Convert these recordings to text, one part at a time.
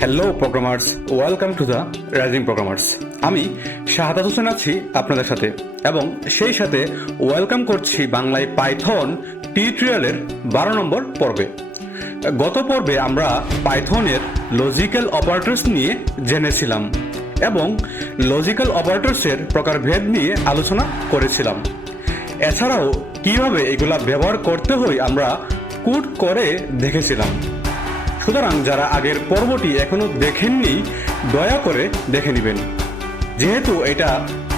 Hello programmers, welcome to the rising programmers. আমি শাহাদাত হোসেন আছি আপনাদের সাথে, এবং সেই সাথে ওয়েলকাম করছি বাংলায় পাইথন টিউটোরিয়ালের 12 নম্বর পর্বে। গত পর্বে আমরা পাইথনের লজিক্যাল অপারেটরস নিয়ে জেনেছিলাম এবং লজিক্যাল অপারেটরসের প্রকারভেদ নিয়ে আলোচনা করেছিলাম। এছাড়াও কিভাবে এগুলা ব্যবহার করতে হয় আমরা কোড করে দেখেছিলাম। সুতরাং যারা আগের পর্বটি এখনো দেখেননি দয়া করে দেখে নেবেন। যেহেতু এটা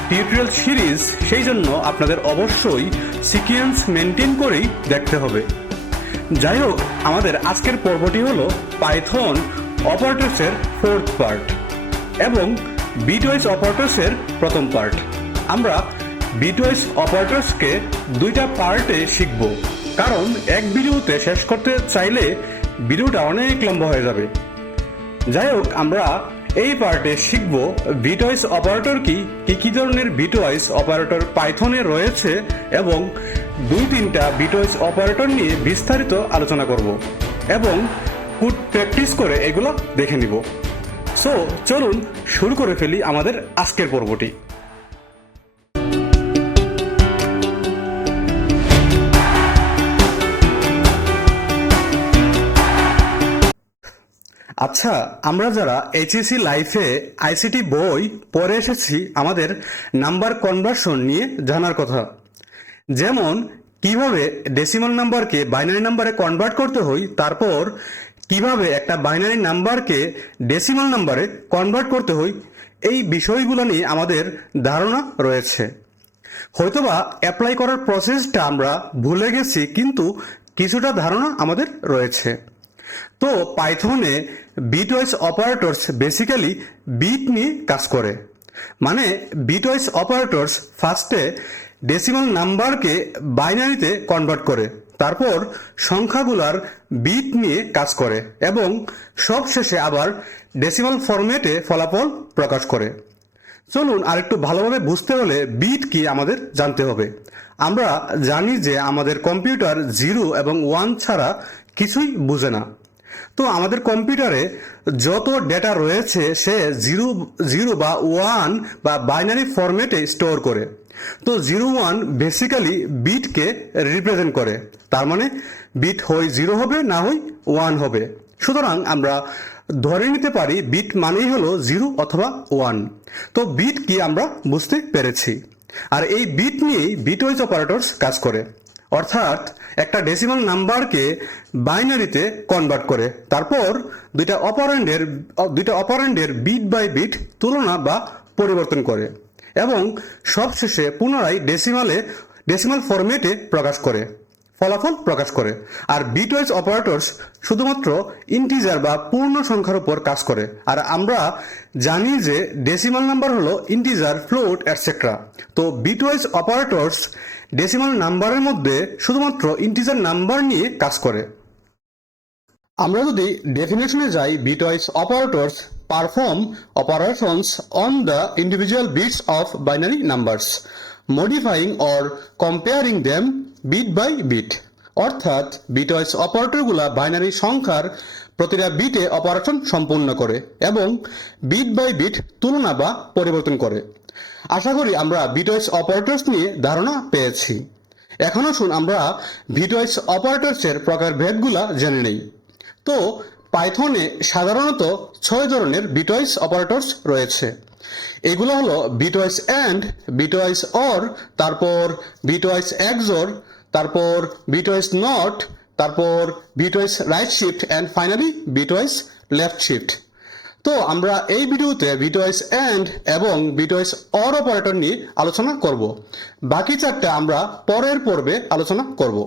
টিউটোরিয়াল সিরিজ, সেই জন্য আপনাদের অবশ্যই সিকোয়েন্স মেনটেন করেই দেখতে হবে। যাই হোক, আমাদের আজকের পর্বটি হলো পাইথন অপারেটরসের 4th পার্ট এবং বিটওয়াইজ অপারেটরসের প্রথম পার্ট। আমরা বিটওয়াইজ অপারেটরসকে দুইটা পার্টে শিখব, কারণ এক ভিডিওতে শেষ করতে চাইলে ভিডিওটা অনেক লম্বা হয়ে যাবে। যাই হোক, আমরা এই পার্টে শিখব বিটওয়াইজ অপারেটর কি ধরনের বিটওয়াইজ অপারেটর পাইথনে রয়েছে এবং 2-3টা বিটওয়াইজ অপারেটর নিয়ে বিস্তারিত আলোচনা করব এবং কোড প্র্যাকটিস করে এগুলো দেখে নিব। সো চলুন শুরু করে ফেলি আমাদের আজকের পর্বটি। আচ্ছা, আমরা যারা এইচএসসি লাইফে আইসিটি বই পড়ে এসেছি, আমাদের নাম্বার কনভার্সন নিয়ে জানার কথা। যেমন কিভাবে ডেসিমাল নাম্বারকে বাইনারি নাম্বারে কনভার্ট করতে হয়, তারপর কিভাবে একটা বাইনারি নাম্বারকে ডেসিমাল নাম্বারে কনভার্ট করতে হয়, এই বিষয়গুলো নিয়ে আমাদের ধারণা রয়েছে। হয়তোবা অ্যাপ্লাই করার প্রসেসটা আমরা ভুলে গেছি, কিন্তু কিছুটা ধারণা আমাদের রয়েছে। তো পাইথনে বিটওয়াইজ অপারেটরস বেসিক্যালি বিট নিয়ে কাজ করে। মানে বিটওয়াইজ অপারেটরস ফার্স্টে ডেসিমাল নাম্বারকে বাইনারিতে কনভার্ট করে, তারপর সংখ্যাগুলার বিট নিয়ে কাজ করে এবং সবশেষে আবার ডেসিমাল ফরম্যাটে ফলাফল প্রকাশ করে। চলুন আরেকটু ভালোভাবে বুঝতে হলে বিট কি আমাদের জানতে হবে। আমরা জানি যে আমাদের কম্পিউটার 0 এবং 1 ছাড়া কিছুই বুঝে না। তো আমাদের কম্পিউটারে যত ডেটা রয়েছে সে 0 বা 1 বা বাইনারি ফরম্যাটে স্টোর করে। তো 0-1 বেসিক্যালি বিটকে রিপ্রেজেন্ট করে। তার মানে বিট হয় 0 হবে, না হয় 1 হবে। সুতরাং আমরা ধরে নিতে পারি বিট মানেই হলো 0 অথবা 1। তো বিট কি আমরা বুঝতে পেরেছি। আর এই বিট নিয়েই বিটওয়াইজ অপারেটরস কাজ করে, অর্থাৎ একটা ডেসিমাল নাম্বারকে বাইনারিতে কনভার্ট করে, তারপর দুইটা অপারেন্ডের বিট বাই বিট তুলনা বা পরিবর্তন করে এবং সবশেষে পুনরায় ডেসিমাল ফরম্যাটে ফলাফল প্রকাশ করে। আর বিটওয়াইজ অপারেটরস শুধুমাত্র ইন্টিজার বা পূর্ণ সংখ্যার উপর কাজ করে। আর আমরা জানি যে ডেসিমাল নাম্বার হলো ইন্টিজার, ফ্লোট এটসেট্রা। তো বিটওয়াইজ অপারেটরস ডেসিমাল নাম্বারের মধ্যে শুধুমাত্র ইন্টিজার নাম্বার নিয়ে কাজ করে। আমরা যদি ডেফিনেশনে যাই, bitwise operators perform operations on the individual bits of binary numbers, modifying or comparing them bit by bit. অর্থাৎ বিটওয়াইজ অপারেটরগুলা বাইনারি সংখ্যার প্রতিটা বিটে অপারেশন সম্পূর্ণ করে এবং বিট বাই বিট তুলনা বা পরিবর্তন করে। আশা করি আমরা বিটওয়াইজ অপারেটরস নিয়ে ধারণা পেয়েছি। এখন আসুন আমরা বিটওয়াইজ অপারেটরসের প্রকারভেদগুলা জেনে নেই। তো পাইথনে সাধারণত 6 ধরনের বিটওয়াইজ অপারেটরস রয়েছে। এগুলো হলো বিটওয়াইজ অ্যান্ড, বিটওয়াইজ অর, তারপর বিটওয়াইজ এক্সঅর, তারপর বিটওয়াইজ নট, তারপর bitwise right shift and finally bitwise left shift. তো আমরা এই ভিডিওতে বিটওয়াইজ অ্যান্ড এবং বিটওয়াইজ অর অপারেটর নিয়ে আলোচনা করব। বাকি 4টা আমরা পরের পর্বে আলোচনা করব।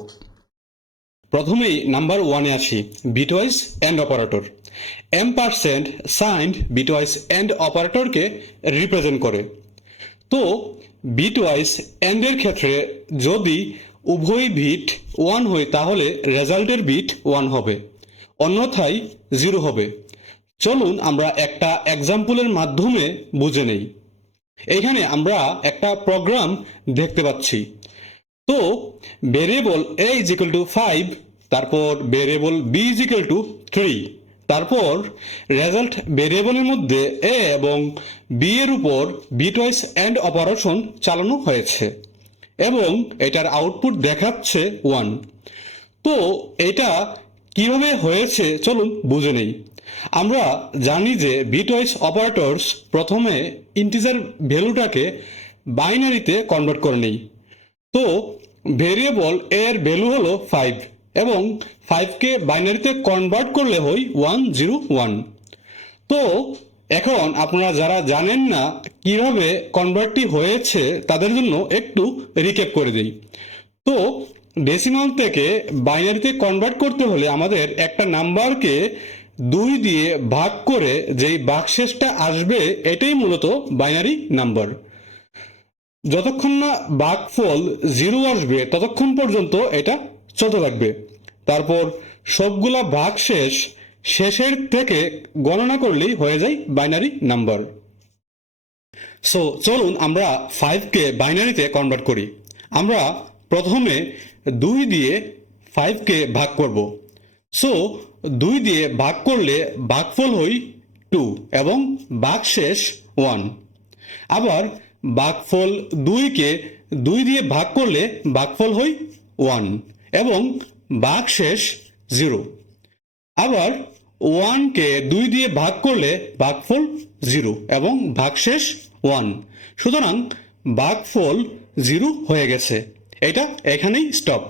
প্রথমেই নাম্বার 1-এ আসি, bitwise and operator. Ampersand signed bitwise and অপারেটরকে রিপ্রেজেন্ট করে। তো বিটওয়াইজ অ্যান্ডের ক্ষেত্রে যদি উভয় বিট 1 হয় তাহলে রেজাল্টের বিট 1 হবে, অন্যথায় 0 হবে। চলুন আমরা একটা এক্সাম্পলের মাধ্যমে বুঝে নেই। এখানে আমরা একটা প্রোগ্রাম দেখতে পাচ্ছি। তো ভেরিয়েবল a = 5, তারপর ভেরিয়েবল b = 3, তারপর রেজাল্ট ভেরিয়েবলের মধ্যে এ এবং বি এর উপর বিটওয়াইজ অ্যান্ড অপারেশন চালানো হয়েছে এবং এটার আউটপুট দেখাচ্ছে 1। তো এটা কিভাবে হয়েছে চলুন বুঝে নেই। আমরা জানি যে বিটওয়াইজ অপারেটরস প্রথমে ইন্টিজার ভ্যালুটাকে বাইনারিতে কনভার্ট করে নেই। তো ভেরিয়েবল এর ভ্যালু হলো 5 এবং 5কে বাইনারিতে কনভার্ট করলে হয় 101। তো এখন আপনারা যারা জানেন না কিভাবে কনভার্টটি হয়েছে তাদের জন্য একটু রিক্যাপ করে দিই। তো ডেসিমাল থেকে বাইনারিতে কনভার্ট করতে হলে আমাদের একটা নাম্বারকে 2 দিয়ে ভাগ করে যেই ভাগশেষটা আসবে এটাই মূলত বাইনারি নাম্বার। যতক্ষণ না ভাগফল 0 আসবে ততক্ষণ পর্যন্ত এটা চলতে থাকবে। তারপর সবগুলা ভাগশেষ শেষের থেকে গণনা করলেই হয়ে যায় বাইনারি নাম্বার। সো চলুন আমরা 5কে বাইনারিতে কনভার্ট করি। আমরা প্রথমে 2 দিয়ে 5কে ভাগ করব। সো 2 দিয়ে ভাগ করলে ভাগফল হয় 2 এবং ভাগশেষ 1। আবার ভাগফল 2কে 2 দিয়ে ভাগ করলে ভাগফল হয় 1 এবং ভাগশেষ 0। আবার 1কে 2 দিয়ে ভাগ করলে ভাগফল 0 এবং ভাগশেষ 1। সুতরাং ভাগফল 0 হয়ে গেছে। এটা এখানেই স্টপ।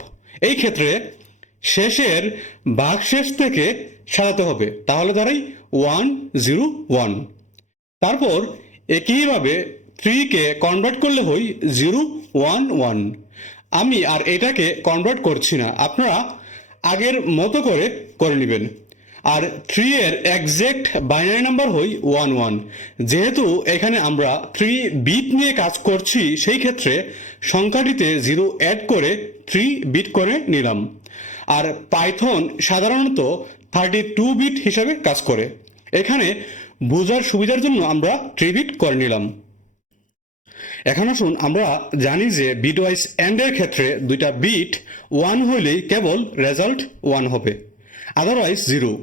এই ক্ষেত্রে শেষের ভাগশেষ থেকে সাজাতে হবে, তাহলে দাঁড়াই 101। তারপর একইভাবে 3কে কনভার্ট করলে হয় 011। আমি আর এটাকে কনভার্ট করছি না, আপনারা আগের মতো করে নেবেন। আর 3 এর এক্সাক্ট বাইনারি নাম্বার হয় 11। যেহেতু এখানে আমরা 3 বিট নিয়ে কাজ করছি সেই ক্ষেত্রে সংখ্যাটিতে 0 অ্যাড করে 3 বিট করে নিলাম। আর পাইথন সাধারণত 32 বিট হিসাবে কাজ করে। এখানে বোঝার সুবিধার জন্য আমরা 3 বিট করে নিলাম। এখন আসুন আমরা জানি যে বিটওয়াইজ অ্যান্ডের ক্ষেত্রে দুইটা বিট 1 হইলেই কেবল রেজাল্ট 1 হবে, আদারওয়াইজ 0।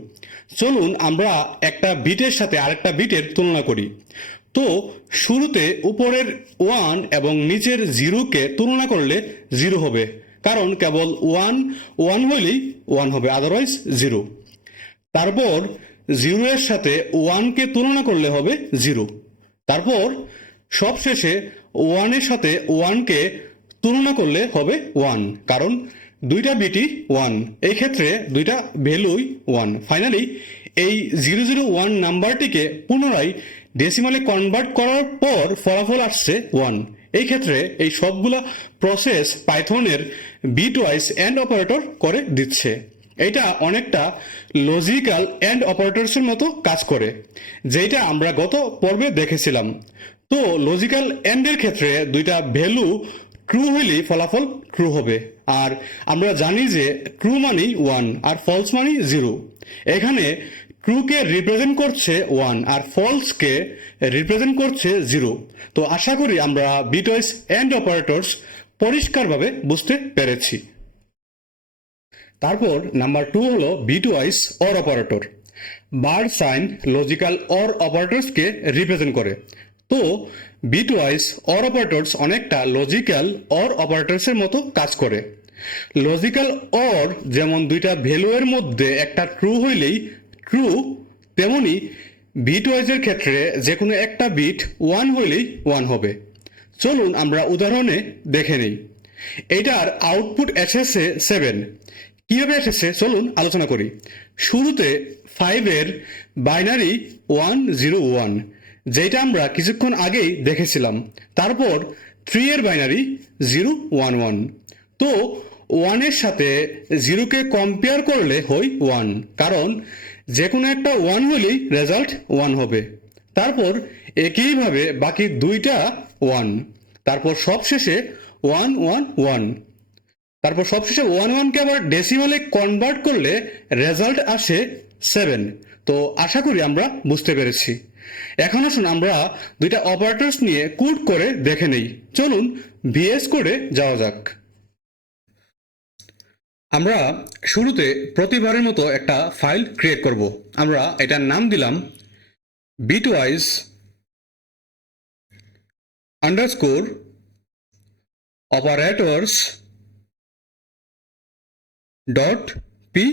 চলুন আমরা একটা বিটের সাথে আরেকটা বিটের তুলনা করি। তো শুরুতে উপরের 1 এবং নিচের 0কে তুলনা করলে 0 হবে, কারণ কেবল 1 হইলেই 1 হবে, আদারওয়াইজ 0। তারপর 0 এর সাথে 1কে তুলনা করলে হবে 0। তারপর সবশেষে 1 এর সাথে 1কে তুলনা করলে হবে 1, কারণ দুইটা বিটই 1, এই ক্ষেত্রে দুইটা ভ্যালুই 1। ফাইনালি এই 001 নাম্বারটিকে পুনরায় ডেসিমালে কনভার্ট করার পর ফলাফল আসছে 1। এই ক্ষেত্রে এই সবগুলা প্রসেস পাইথনের বিটওয়াইজ অ্যান্ড অপারেটর করে দিচ্ছে। এটা অনেকটা লজিক্যাল অ্যান্ড অপারেটরসের মতো কাজ করে, যেটা আমরা গত পর্বে দেখেছিলাম। তো লজিক্যাল অ্যান্ডের ক্ষেত্রে দুইটা ভ্যালু ট্রু হইলেই ফলাফল ট্রু হবে। আর আমরা জানি যে ট্রু মানেই 1 আর ফলস মানেই 0। এখানে ট্রুকে রিপ্রেজেন্ট করছে 1 আর ফলসকে রিপ্রেজেন্ট করছে 0। তো আশা করি আমরা বিটওয়াইজ অ্যান্ড অপারেটরস পরিষ্কারভাবে বুঝতে পেরেছি। তারপর নাম্বার 2 হলো bitwise or operator. Bar sign logical or অপারেটরসকে রিপ্রেজেন্ট করে। তো বিটওয়াইজ অর অপারেটরস অনেকটা লজিক্যাল অর অপারেটরসের মতো কাজ করে। লজিক্যাল অর যেমন দুইটা ভ্যালু এর মধ্যে একটা ট্রু হইলেই ট্রু, তেমনি বিটওয়াইজের ক্ষেত্রে যে কোনো একটা বিট 1 হইলেই 1 হবে। চলুন আমরা উদাহরণে দেখে নেই। এটার আউটপুট এসেছে 7। কিভাবে এসেছে চলুন আলোচনা করি। শুরুতে 5 এর বাইনারি 101, যেটা আমরা কিছুক্ষণ আগেই দেখেছিলাম। তারপর 3 এর বাইনারি 011। তো 1 এর সাথে 0কে কম্পেয়ার করলে হয় 1, কারণ যে কোনো একটা 1 হলেই রেজাল্ট 1 হবে। তারপর একইভাবে বাকি দুইটা 1, তারপর সবশেষে 111। তারপর সবশেষে 11কে আবার ডেসিমালে কনভার্ট করলে রেজাল্ট আসে 7। তো আশা করি আমরা বুঝতে পেরেছি। এখন আসুন আমরা দুইটা অপারেটরস নিয়ে কোড করে দেখে নেই। চলুন ভিএস কোডে যাওয়া যাক। আমরা শুরুতে প্রতিবারের মতো একটা ফাইল ক্রিয়েট করব। আমরা এটার নাম দিলাম bitwise underscore operators dot py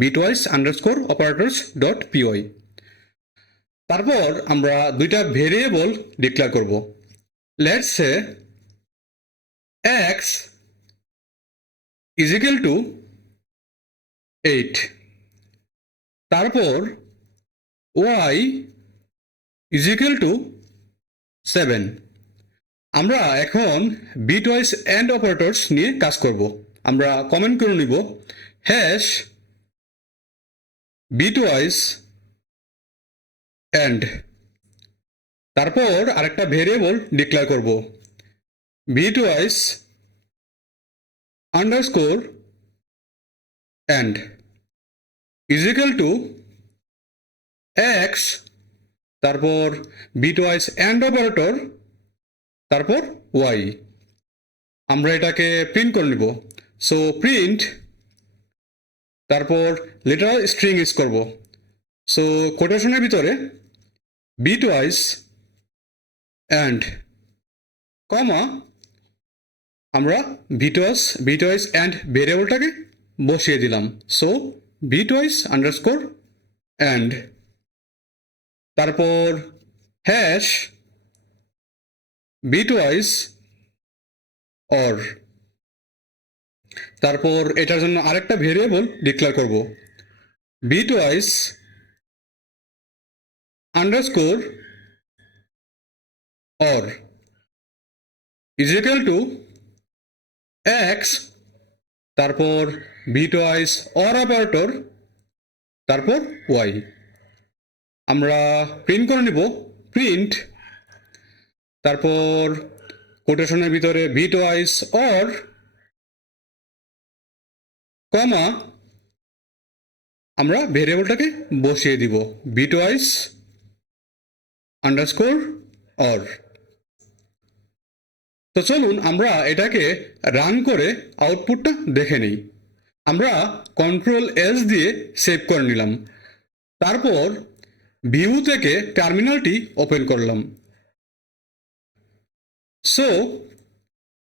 bitwise underscore operators dot py। তারপর আমরা দুইটা ভেরিয়েবল ডিক্লেয়ার করব। Let's say x is equal to 8, তারপর y is equal to 7। আমরা এখন bitwise and operators নিয়ে কাজ করব। আমরা কমেন্ট করে নিব হ্যাশ bitwise and, তারপর আরেকটা ভেরিয়েবল ডিক্লেয়ার করব bitwise underscore and is equal to x, তারপর bitwise and operator, তারপর y। আমরা এটাকে প্রিন্ট করে নিব। সো প্রিন্ট, তারপর লিটারাল স্ট্রিং ইউজ করব। সো কোটেশনের ভিতরে bitwise and কমা আমরা bitwise and ভেরিয়েবলটাকে বসিয়ে দিলাম। সো bitwise underscore and, তারপর হ্যাশ bitwise or, তারপর এটার জন্য আরেকটা ভেরিয়েবল ডিক্লেয়ার করব bitwise underscore or is equal to x, তারপর bitwise or operator, তারপর y। আমরা প্রিন্ট করে নিব প্রিন্ট, তারপর কোটেশনের ভিতরে bitwise or কমা আমরা ভেরিয়েবলটাকে বসিয়ে দিব bitwise underscore or। তো চলুন আমরা এটাকে রান করে আউটপুটটা দেখে নিই। আমরা কন্ট্রোল এস দিয়ে সেভ করে নিলাম, তারপর ভিউ থেকে টার্মিনালটি ওপেন করলাম। সো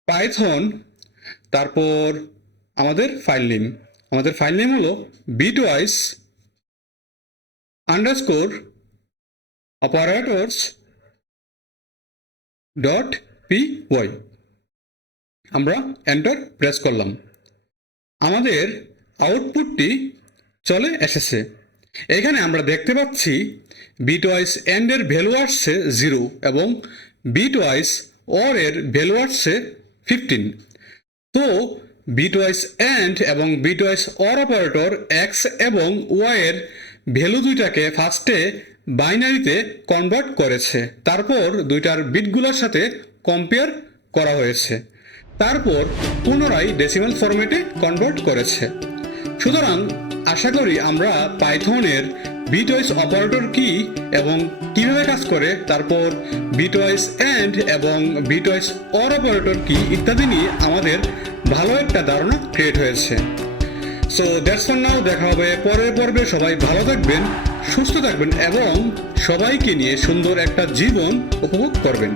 পাইথন, তারপর আমাদের ফাইল নেম হলো bitwise underscore operators dot py। আমরা এন্টার প্রেস করলাম। আমাদের আউটপুটটি চলে এসেছে। এখানে আমরা দেখতে পাচ্ছি bitwise and এর ভ্যালু আসছে 0 এবং bitwise or এর ভ্যালু আসছে 15। তো bitwise and এবং bitwise or অপারেটর x এবং y এর ভ্যালু দুইটাকে ফার্স্টে বাইনারিতে কনভার্ট করেছে, তারপর দুইটার বিটগুলোর সাথে কম্পেয়ার করা হয়েছে, তারপর পুনরায় ডেসিমাল ফরম্যাটে কনভার্ট করেছে। সুতরাং আশা করি আমরা পাইথনের bitwise অপারেটর কি এবং কিভাবে কাজ করে, তারপর bitwise and এবং bitwise or অপারেটর কি ইত্যাদি নিয়ে আমাদের ভালো একটা ধারণা ক্রিয়েট হয়েছে। So that's for now. দেখা হবে পরের পর্বে। সবাই ভালো থাকবেন, সুস্থ থাকবেন এবং সবাইকে নিয়ে সুন্দর একটা জীবন উপভোগ করবেন।